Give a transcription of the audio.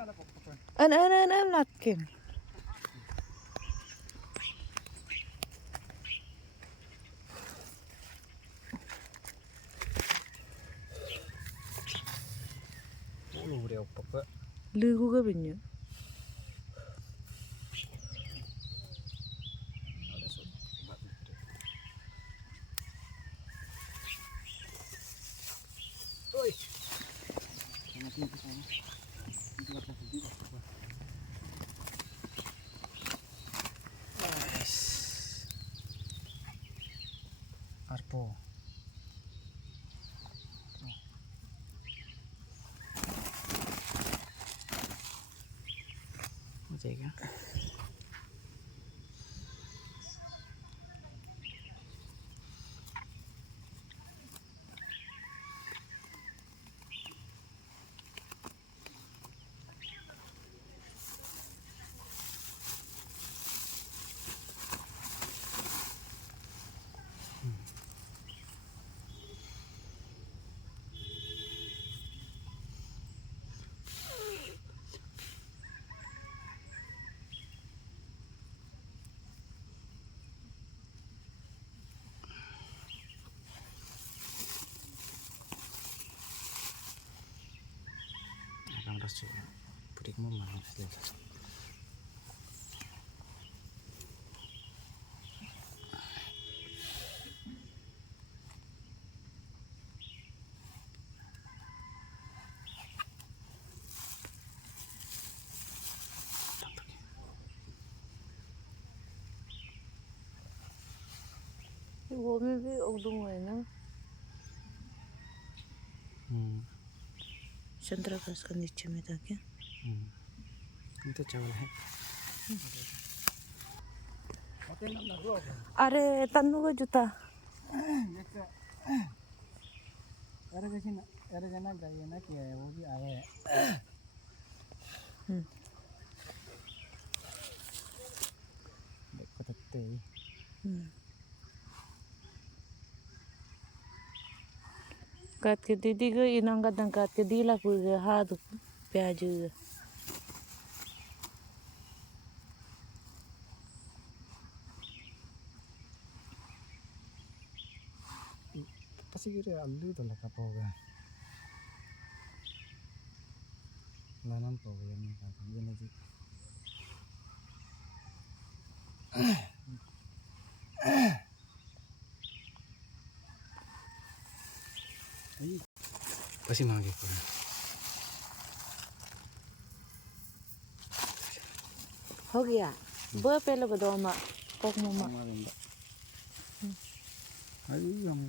أنا ملكم. Lu juga punya. Arpo. Jaga. Akan rasa putihmu mana sih? वो में भी उर्दू है ना संतरा का उसका नीचे में था क्या ये तो चावल है अरे तन्नू का जूता अरे वैसे ना अरे जाना चाहिए ना कि वो भी आया है देखो तत्ते kat ke didi ke inang kadang kat ke di la pu ke ha tu प्याज pasti kira alu itu lah kapoga lanan poga yang kata dia lagi pasti magi pun हो गया वो पहले बताओ मा कोक मम्मा ayo yang